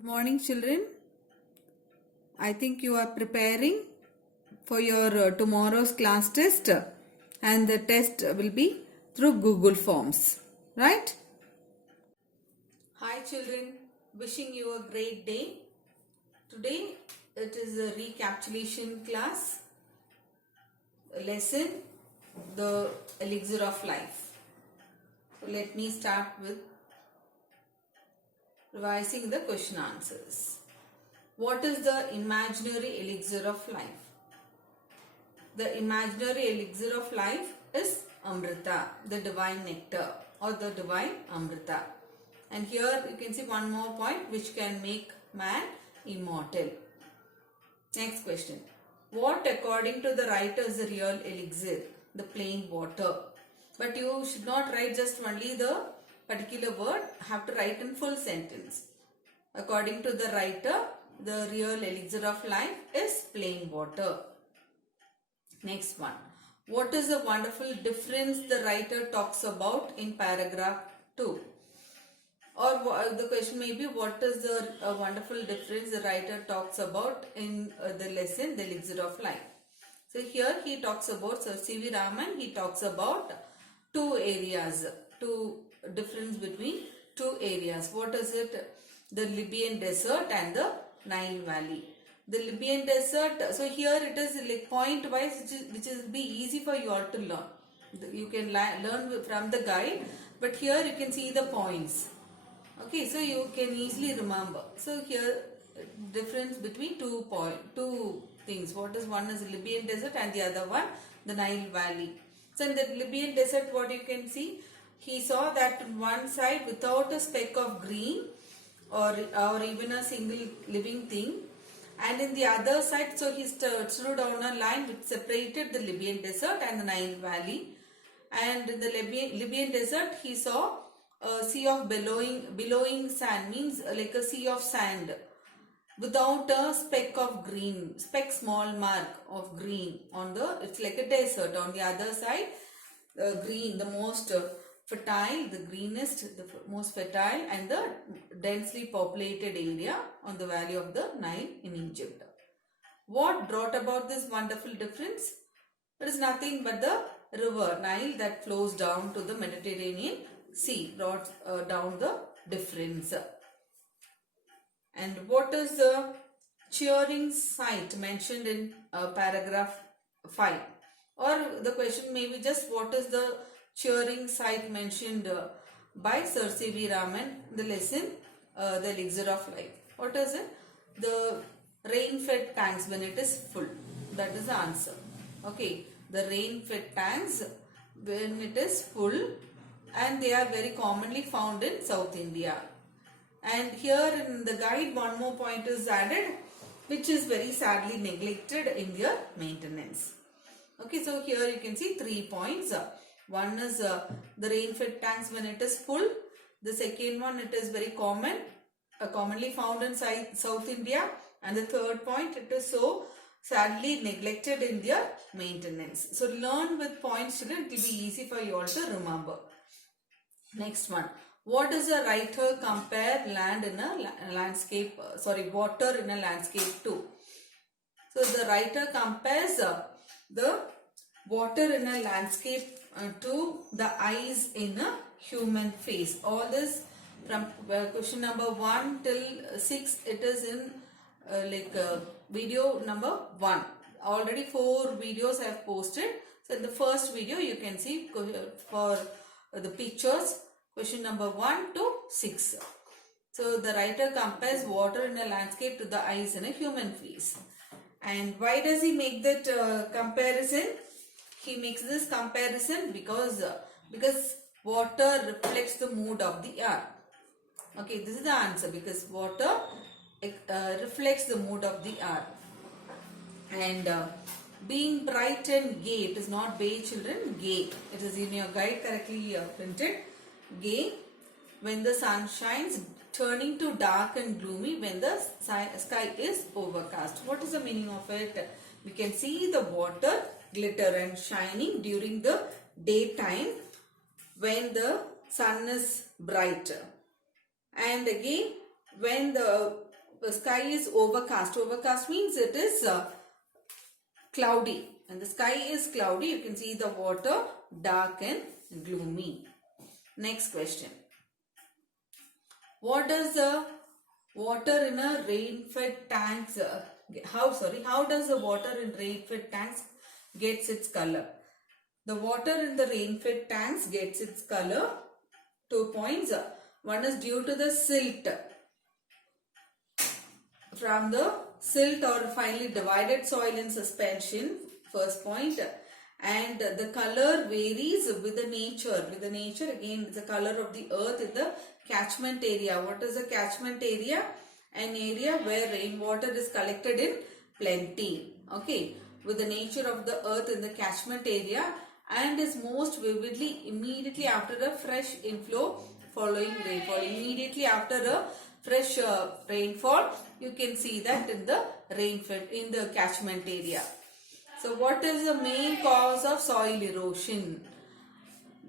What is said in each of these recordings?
Good morning, children. I think you are preparing for your tomorrow's class test, and the test will be through Google Forms, right? Hi, children. Wishing you a great day. Today it is a recapitulation class lesson, the elixir of life. So let me start with revising the question answers. What is the imaginary elixir of life? The imaginary elixir of life is Amrita, the divine nectar or the divine Amrita. And here you can see one more point which can make man immortal. Next question. What according to the writer is the real elixir? The plain water. But you should not write just only the particular word, have to write in full sentence. According to the writer, the real elixir of life is plain water. Next one. What is the wonderful difference the writer talks about in paragraph 2? Or the question may be, what is the wonderful difference the writer talks about in the lesson, the elixir of life? So here he talks about, Sir C.V. Raman, he talks about two areas, difference between two areas. What is it? The Libyan desert and the Nile Valley. The Libyan desert, so here it is like point wise, which will be easy for you all to learn. You can learn from the guide, but here you can see the points. Okay, so you can easily remember. So here difference between two things. What is one is Libyan desert and the other one the Nile Valley. So in the Libyan desert, what you can see, he saw that on one side without a speck of green or even a single living thing, and in the other side, so he stood on a line which separated the Libyan desert and the Nile Valley. And in the Libyan desert, he saw a sea of billowing sand, means like a sea of sand without a speck of green, small mark of green on the, it's like a desert. On the other side, green, the most fertile, the greenest, the most fertile and the densely populated area on the valley of the Nile in Egypt. What brought about this wonderful difference? It is nothing but the river Nile that flows down to the Mediterranean Sea brought down the difference. And what is the cheering sight mentioned in paragraph 5? Or the question may be just, what is the cheering sight mentioned by Sir C.V. Raman, the lesson, the elixir of life? What is it? The rain-fed tanks when it is full. That is the answer. Okay, the rain-fed tanks when it is full, and they are very commonly found in South India. And here in the guide, one more point is added, which is very sadly neglected in their maintenance. Okay, so here you can see 3 points. One is the rain-fed tanks when it is full. The second one, it is very commonly found in South India. And the third point, it is so sadly neglected in their maintenance. So learn with points, children. It will be easy for you all to remember. Next one. What does a writer compare land in a landscape, water in a landscape to? So the writer compares the water in a landscape to the eyes in a human face. All this from question number 1 till 6, it is in video number 1. Already 4 videos I have posted. So in the first video you can see for the pictures, question number 1 to 6. So the writer compares water in a landscape to the eyes in a human face. And why does he make that comparison? He makes this comparison because water reflects the mood of the earth. Okay, this is the answer, because water reflects the mood of the earth. And being bright and gay, it is not bay, children, gay. It is in your guide correctly printed. Gay when the sun shines, turning to dark and gloomy when the sky is overcast. What is the meaning of it? We can see the water glitter and shining during the daytime when the sun is bright. And again, when the the sky is overcast. Overcast means it is cloudy. And the sky is cloudy, you can see the water dark and gloomy. Next question. What does the water in a rain-fed tanks, how does the water in rain-fed tanks gets its color? The water in the rain-fed tanks gets its color. 2 points. One is due to the silt. From the silt or finely divided soil in suspension, first point. And the color varies with the nature. With the nature, again, the color of the earth in the catchment area. What is the catchment area? An area where rainwater is collected in plenty. Okay. With the nature of the earth in the catchment area, and is most vividly immediately after a fresh inflow following rainfall. Immediately after a fresh rainfall, you can see that in the in the catchment area. So what is the main cause of soil erosion?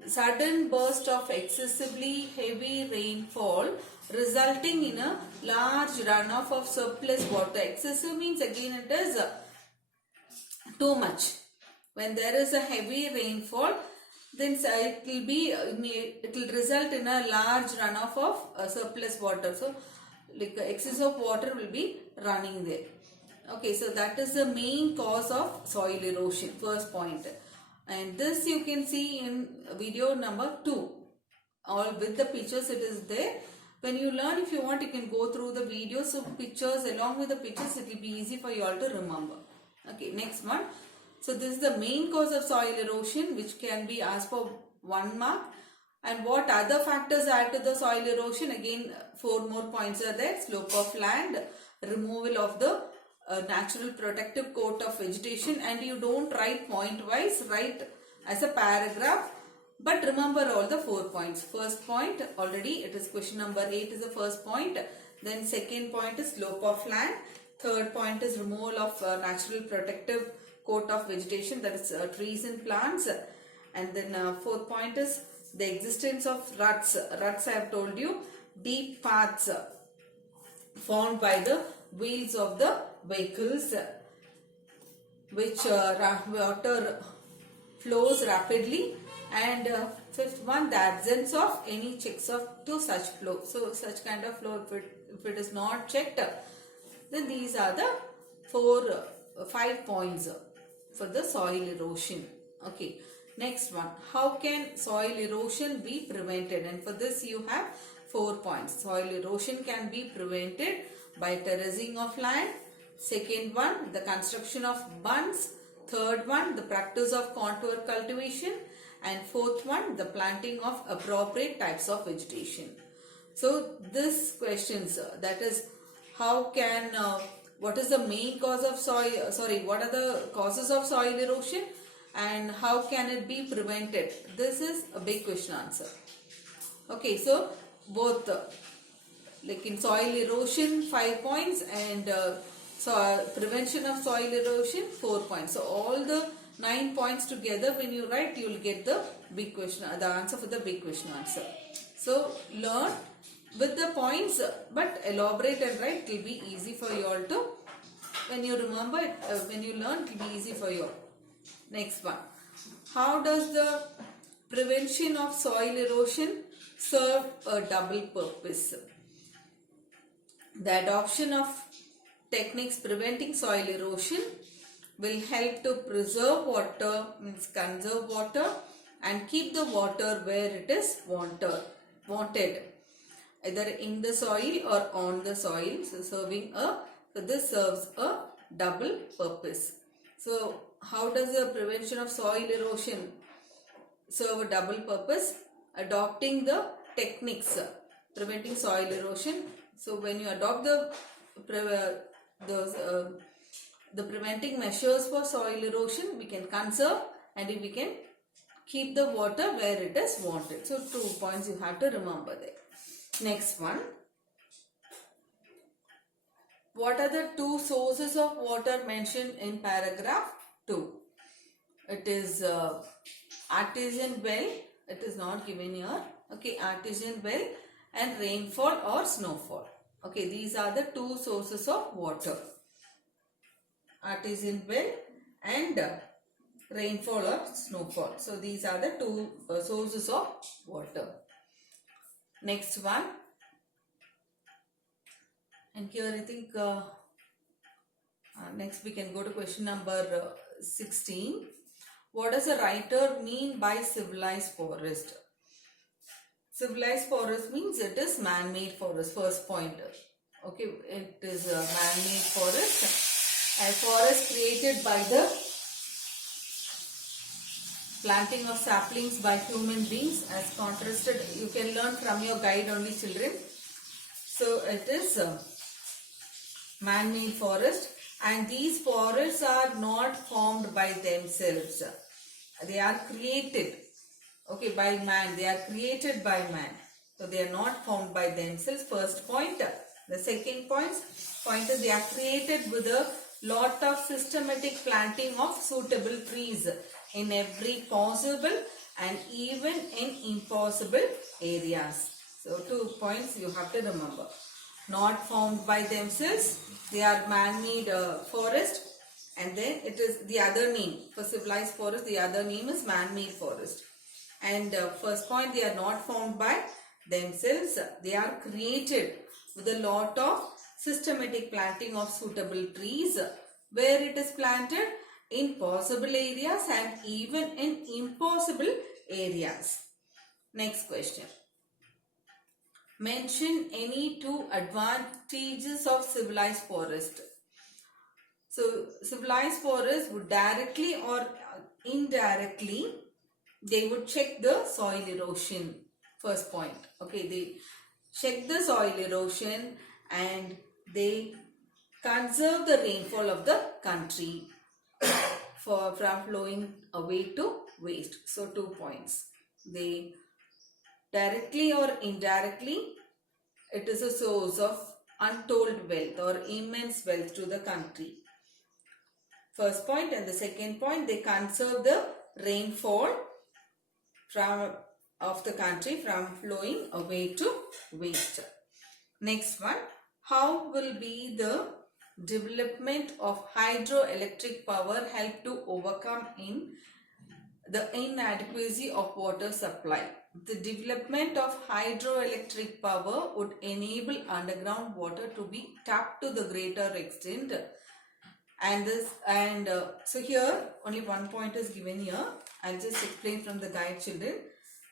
Sudden burst of excessively heavy rainfall resulting in a large runoff of surplus water. Excessive means again it is too much. When there is a heavy rainfall, then it will result in a large runoff of surplus water. So like excess of water will be running there. Okay, so that is the main cause of soil erosion, first point. And this you can see in video number 2. All with the pictures it is there. When you learn, if you want, you can go through the videos. So pictures, along with the pictures, it will be easy for you all to remember. Okay, next one. So this is the main cause of soil erosion, which can be asked for 1 mark. And what other factors add to the soil erosion? Again, 4 more points are there. Slope of land, removal of the natural protective coat of vegetation, and you don't write point wise, write as a paragraph, but remember all the 4 points. First point, already it is question number 8 is the first point. Then second point is slope of land. Third point is removal of natural protective coat of vegetation, that is trees and plants. And then fourth point is the existence of ruts. Ruts I have told you, deep paths formed by the wheels of the vehicles, which water flows rapidly. And fifth one, the absence of any checks to such flow. So such kind of flow, if it is not checked, then these are the 5 points for the soil erosion. Okay, next one, how can soil erosion be prevented? And for this you have 4 points. Soil erosion can be prevented by terracing of land. Second one, the construction of bunds. Third one, the practice of contour cultivation. And fourth one, the planting of appropriate types of vegetation. So this questions, that is, how can what is the main cause of what are the causes of soil erosion and how can it be prevented? This is a big question answer. Okay, so both like in soil erosion 5 points and prevention of soil erosion 4 points. So all the 9 points together, when you write, you will get the big question, the answer for the big question answer. So learn with the points, but elaborate and write. It will be easy for you all to, when you remember it, when you learn, it will be easy for you all. Next one, how does the prevention of soil erosion serve a double purpose? The adoption of techniques preventing soil erosion will help to preserve water, means conserve water, and keep the water where it is wanted, either in the soil or on the soil. So this serves a double purpose. So how does the prevention of soil erosion serve a double purpose? Adopting the techniques preventing soil erosion. So when you adopt the preventing measures for soil erosion, we can conserve and we can keep the water where it is wanted. So 2 points you have to remember there. Next one, what are the 2 sources of water mentioned in paragraph 2? It is artesian well, it is not given here. Okay, artesian well and rainfall or snowfall. Okay, these are the two sources of water. Artesian well and rainfall or snowfall. So these are the two sources of water. Next one. And here I think next we can go to question number 16. What does a writer mean by civilized forest? Civilized forest means it is man-made forest. First pointer. Okay, it is a man-made forest. A forest created by the planting of saplings by human beings, as contrasted. You can learn from your guide only, children. So it is a man-made forest, and these forests are not formed by themselves. They are created, okay, by man. They are created by man. So they are not formed by themselves. First point. The second point is they are created with a lot of systematic planting of suitable trees in every possible and even in impossible areas. So 2 points you have to remember. Not formed by themselves. They are man-made forest, and then it is the other name for civilized forest. The other name is man-made forest. And first point, they are not formed by themselves. They are created with a lot of systematic planting of suitable trees, where it is planted in possible areas and even in impossible areas. Next question. Mention any two advantages of civilized forest. So, civilized forest would directly or indirectly, they would check the soil erosion. First point. Okay, they check the soil erosion and they conserve the rainfall of the country from flowing away to waste. So 2 points. They directly or indirectly, it is a source of untold wealth or immense wealth to the country. First point. And the second point, they conserve the rainfall of the country from flowing away to waste. Next one. How will be the development of hydroelectric power help to overcome the inadequacy of water supply? The development of hydroelectric power would enable underground water to be tapped to the greater extent. And so here only 1 point is given here. I'll just explain from the guide, children.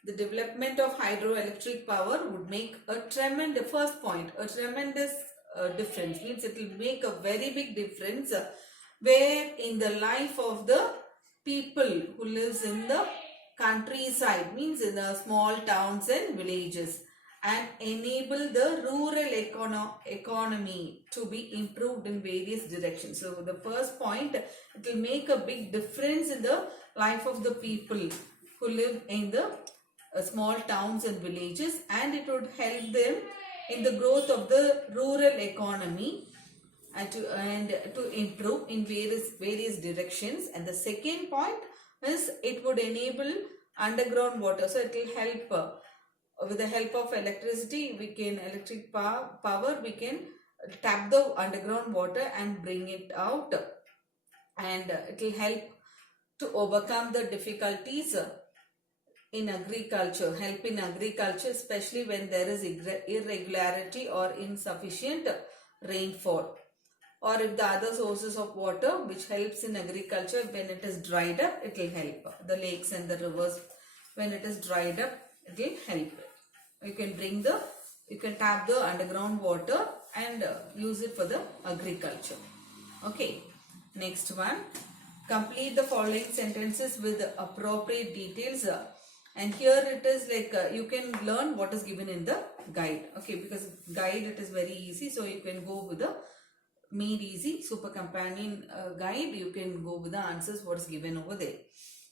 The development of hydroelectric power would make a tremendous, first point, a tremendous difference. Means it will make a very big difference where in the life of the people who lives in the countryside, means in the small towns and villages, and enable the rural economy to be improved in various directions. So the first point, it will make a big difference in the life of the people who live in the small towns and villages, and it would help them in the growth of the rural economy and to improve in various directions. And the second point is it would enable underground water. So it will help with the help of electricity, electric power, we can tap the underground water and bring it out, and it will help to overcome the difficulties in agriculture, especially when there is irregularity or insufficient rainfall, or if the other sources of water which helps in agriculture, when it is dried up, it will help. The lakes and the rivers, when it is dried up, it will help. You can tap the underground water and use it for the agriculture. Okay, next one. Complete the following sentences with appropriate details. And here it is like you can learn what is given in the guide. Okay, because guide it is very easy, so you can go with the Made Easy Super Companion guide. You can go with the answers what is given over there.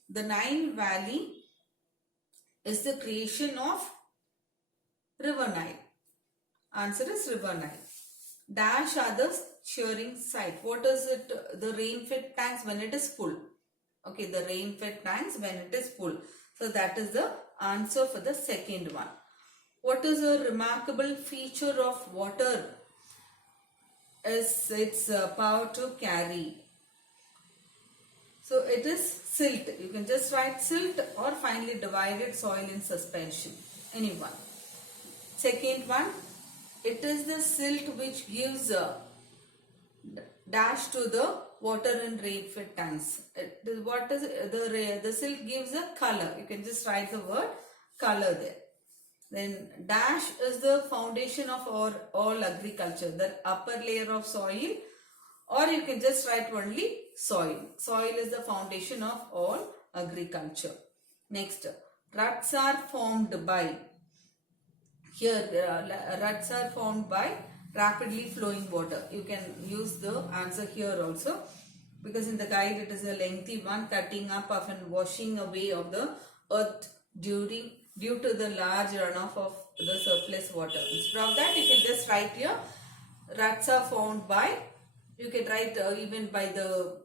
The Nile Valley is the creation of River Nile. Answer is River Nile. Dash are the shearing site. What is it? The rain-fed tanks when it is full. Okay, the rain-fed tanks when it is full. So that is the answer for the second one. What is a remarkable feature of water is its power to carry. So it is silt. You can just write silt or finely divided soil in suspension. Anyone. Second one, it is the silt which gives a dash to the water in rainfed tanks. What is the silt gives a color. You can just write the word color there. Then dash is the foundation of all agriculture, the upper layer of soil, or you can just write only soil. Soil is the foundation of all agriculture. Next, ruts are formed by, here ruts are formed by rapidly flowing water. You can use the answer here also, because in the guide it is a lengthy one, cutting up of and washing away of the earth due to the large runoff of the surplus water. Instead of that, you can just write here, ruts are formed by, you can write even by the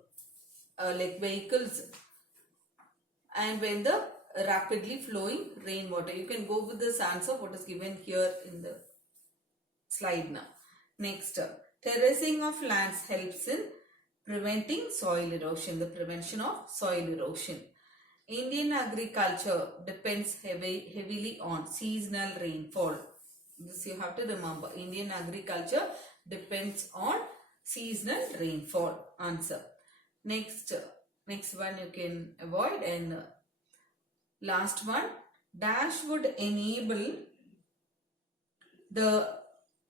like vehicles, and when the rapidly flowing rainwater. You can go with this answer what is given here in the slide now. Next, terracing of lands helps in preventing soil erosion, the prevention of soil erosion. Indian agriculture depends heavily on seasonal rainfall. This you have to remember. Indian agriculture depends on seasonal rainfall. Answer. Next one you can avoid, and last one, dash would enable the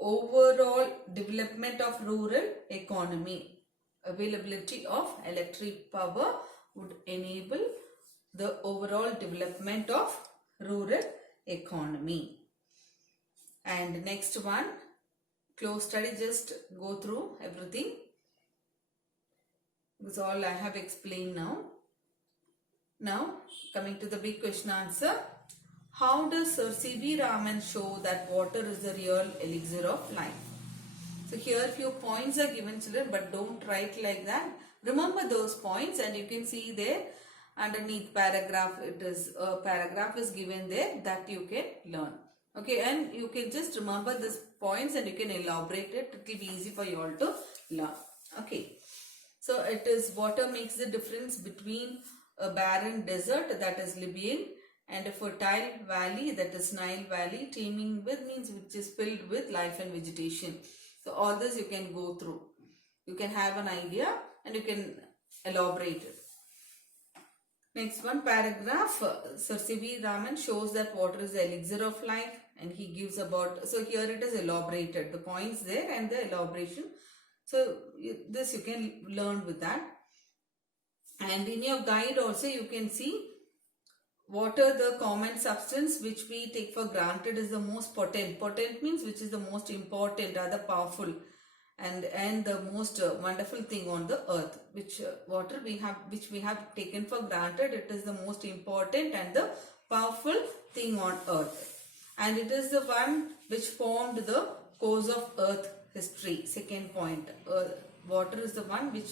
overall development of rural economy. Availability of electric power would enable the overall development of rural economy. And next one, close study, just go through everything. This is all I have explained now. Now, coming to the big question answer. How does Sir C.V. Raman show that water is the real elixir of life? So here few points are given, children, but don't write like that. Remember those points, and you can see there underneath paragraph, it is a paragraph is given there that you can learn. Okay, and you can just remember these points and you can elaborate it. It will be easy for you all to learn. Okay, so it is water makes the difference between a barren desert, that is Libyan, and a fertile valley, that is Nile Valley. Teeming with means which is filled with life and vegetation. So all this you can go through. You can have an idea and you can elaborate it. Next one, paragraph. Sir C.V. Raman shows that water is the elixir of life, and he gives about, so here it is elaborated, the points there and the elaboration. So this you can learn with that. And in your guide also you can see water, the common substance which we take for granted, is the most potent. Potent means which is the most important, rather powerful, and the most wonderful thing on the earth. Which water which we have taken for granted, it is the most important and the powerful thing on earth. And it is the one which formed the course of earth history. Second point, water is the one which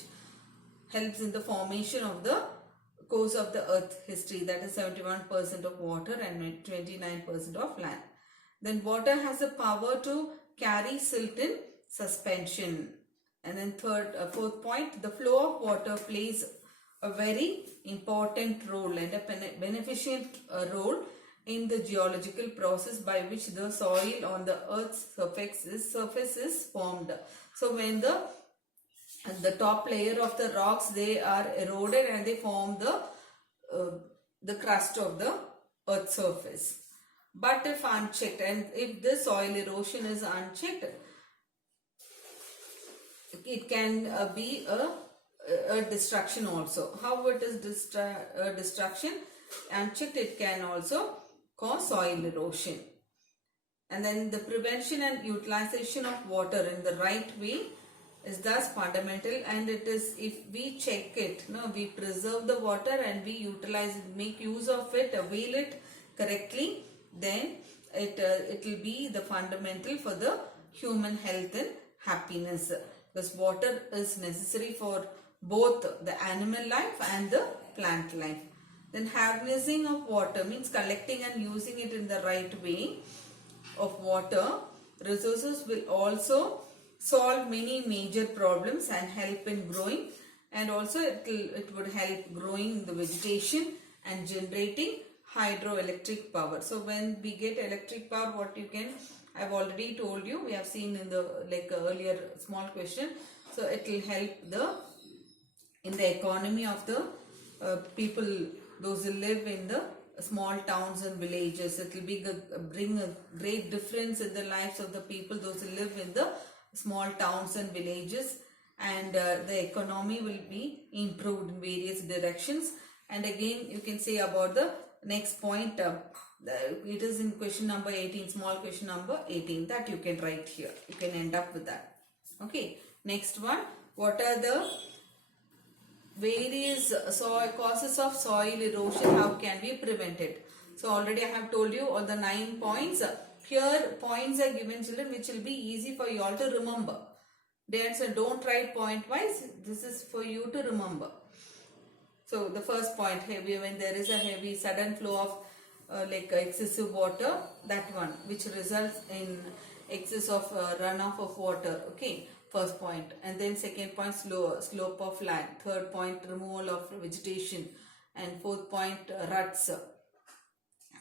helps in the formation of the course of the earth history, that is 71% of water and 29% of land. Then water has the power to carry silt in suspension. And then fourth point, the flow of water plays a very important role and a beneficent role in the geological process by which the soil on the earth's surface is formed. So when the top layer of the rocks, they are eroded and they form the crust of the earth's surface. But if unchecked, and if the soil erosion is unchecked, it can be a destruction also. How it is destruction? Unchecked, it can also cause soil erosion. And then the prevention and utilization of water in the right way is thus fundamental, and it is, if we check it, we preserve the water and we utilize it, make use of it, avail it correctly, then it will be the fundamental for the human health and happiness, because water is necessary for both the animal life and the plant life. Then harnessing of water means collecting and using it in the right way of water resources will also solve many major problems and help in growing, and also it would help growing the vegetation and generating hydroelectric power. So when we get electric power, what you can, I've already told you, we have seen in the earlier small question. So it will help in the economy of the people, those who live in the small towns and villages. It will bring a great difference in the lives of the people, those who live in the small towns and villages, and the economy will be improved in various directions. And again, you can say about the next point, it is in question number 18, small question number 18, that you can write here. You can end up with that. Okay, next one, what are the various causes of soil erosion? How can we prevent it? So already I have told you all the 9 points. Here points are given, children, which will be easy for you all to remember. Don't write point wise. This is for you to remember. So the first point, heavy, when there is a heavy sudden flow of excessive water, that one, which results in excess of runoff of water. Okay, first point. And then second point, slope of land. Third point, removal of vegetation. And fourth point, ruts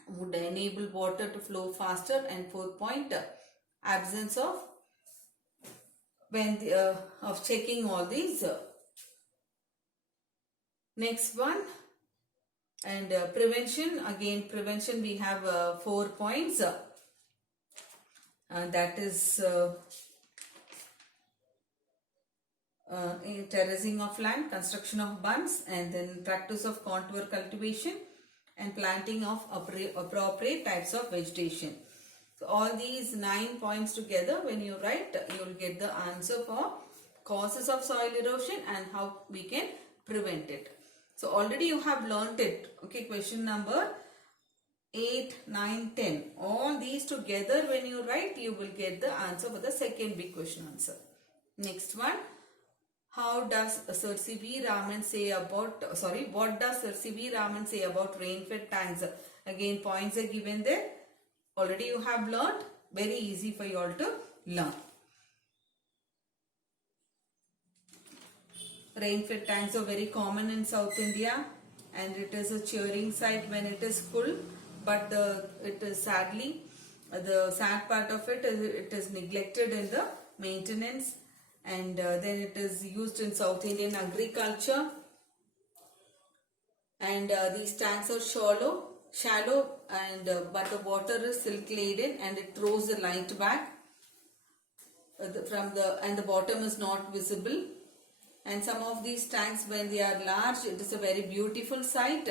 would enable water to flow faster. And fourth point, absence of of checking all these. Next one, and prevention. Again, prevention, we have 4 points. That is terracing of land, construction of bunds, and then practice of contour cultivation, and planting of appropriate types of vegetation. So all these 9 points together, when you write, you will get the answer for causes of soil erosion and how we can prevent it. So already you have learnt it. Okay, question number 8, 9, 10. All these together, when you write, you will get the answer for the second big question answer. Next one. How does Sir C.V. Raman say about, what does Sir C.V. Raman say about rain-fed tanks? Again, points are given there. Already you have learnt. Very easy for you all to learn. Rain-fed tanks are very common in South India, and it is a cheering sight when it is full. But it is sadly, the sad part of it is neglected in the maintenance, and then it is used in South Indian agriculture. And these tanks are shallow, and but the water is silk laden, and it throws the light back and the bottom is not visible. And some of these tanks, when they are large, it is a very beautiful sight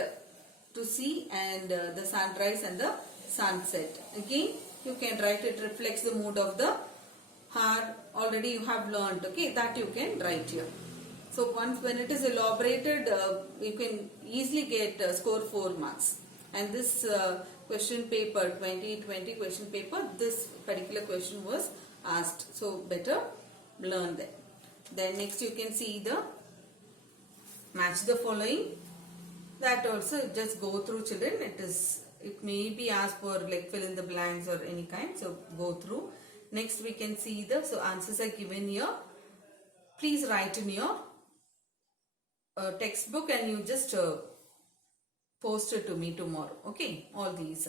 to see, and the sunrise and the sunset. Again, you can write it reflects the mood of the heart. Already you have learned, okay, that you can write here. So once when it is elaborated, you can easily get score 4 marks. And this question paper, 2020 question paper, this particular question was asked. So better learn that. Then next you can see the match the following. That also just go through, children. It may be asked for like fill in the blanks or any kind. So go through. Next we can see so answers are given here. Please write in your textbook, and you just post it to me tomorrow. Okay, all these.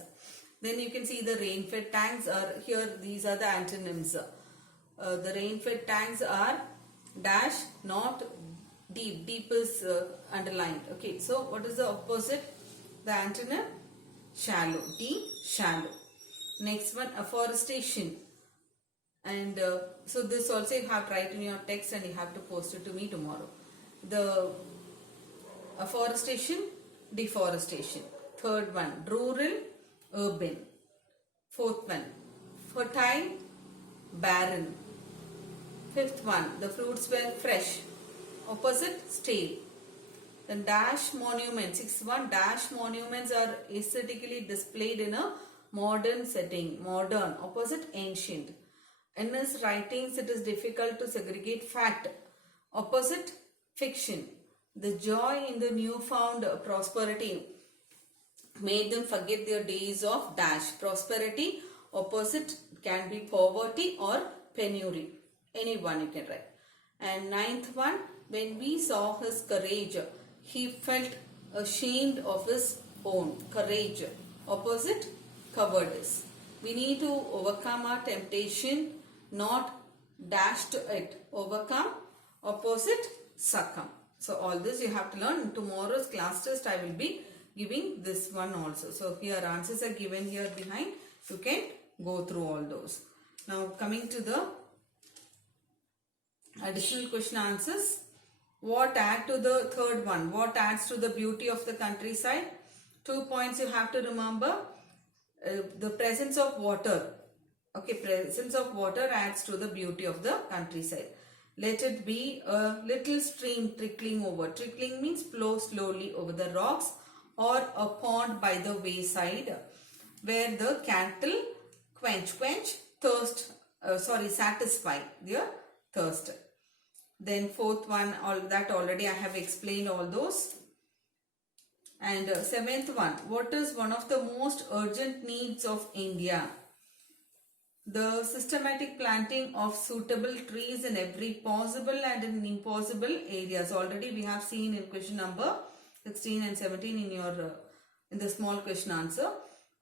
Then you can see the rain-fed tanks are here. These are the antonyms. The rain-fed tanks are dash, not deep. Deep is underlined. Okay, so what is the opposite? The antonym shallow. Deep, shallow. Next one, afforestation. And so this also you have to write in your text, and you have to post it to me tomorrow. The afforestation, deforestation. Third one, rural, urban. Fourth one, fertile, barren. Fifth one, the fruits were fresh. Opposite, stale. Then dash monuments. Sixth one, dash monuments are aesthetically displayed in a modern setting. Modern. Opposite, ancient. In his writings, it is difficult to segregate fact. Opposite, fiction. The joy in the newfound prosperity made them forget their days of dash. Prosperity. Opposite can be poverty or penury. Anyone you can write. And ninth one, when we saw his courage, he felt ashamed of his own. Courage. Opposite, cowardice. We need to overcome our temptation, not dash to it. Overcome, opposite, succumb. So all this you have to learn. In tomorrow's class test I will be giving this one also. So here answers are given here behind. You can go through all those. Now coming to the additional question answers. What add to the third one? What adds to the beauty of the countryside? 2 points you have to remember. The presence of water. Okay, presence of water adds to the beauty of the countryside. Let it be a little stream trickling over. Trickling means flow slowly over the rocks, or a pond by the wayside where the cattle satisfy their thirst. Then fourth one, all that already I have explained all those. And seventh one, what is one of the most urgent needs of India? The systematic planting of suitable trees in every possible and in impossible areas. Already we have seen in question number 16 and 17 in your in the small question answer.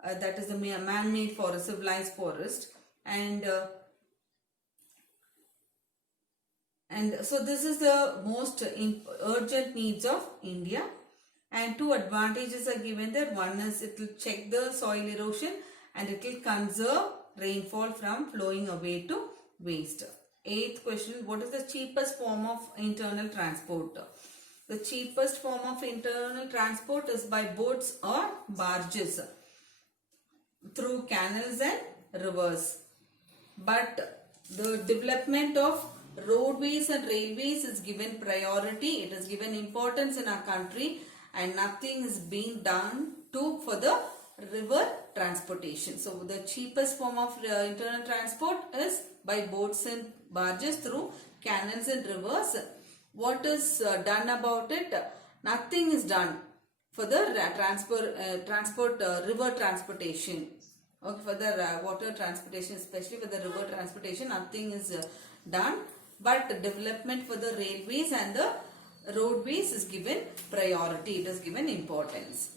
That is the man-made forest, civilized forest. And so this is the most urgent needs of India. And two advantages are given there. One is it will check the soil erosion and it will conserve rainfall from flowing away to waste. Eighth question, what is the cheapest form of internal transport? The cheapest form of internal transport is by boats or barges through canals and rivers. But the development of roadways and railways is given priority. It is given importance in our country, and nothing is being done for the river transportation. So the cheapest form of internal transport is by boats and barges through canals and rivers. What is done about it? Nothing is done for the river transportation. Okay, for the water transportation, especially for the river transportation, nothing is done. But the development for the railways and the roadways is given priority. It is given importance.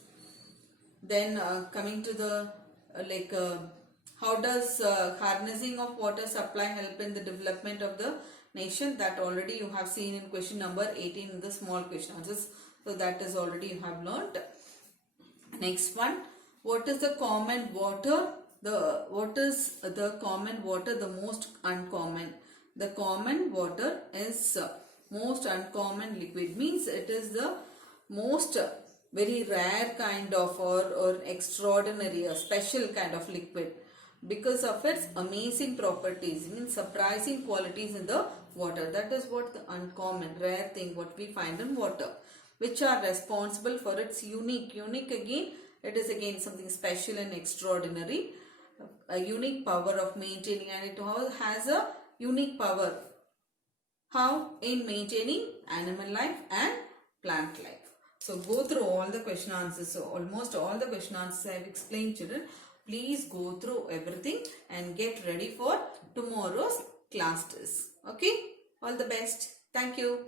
Then coming to the how does harnessing of water supply help in the development of the nation? That already you have seen in question number 18 in the small question answers. So that is already you have learnt. Next one, what is the common water? What is the common water the most uncommon? The common water is most uncommon liquid, means it is the most very rare kind of or extraordinary or special kind of liquid because of its amazing properties, means surprising qualities in the water. That is what the uncommon, rare thing what we find in water, which are responsible for its unique again, it is again something special and extraordinary, a unique power of maintaining, and it has a unique power. How? In maintaining animal life and plant life. So go through all the question answers. So almost all the question answers I have explained, children. Please go through everything and get ready for tomorrow's class test. Okay? All the best. Thank you.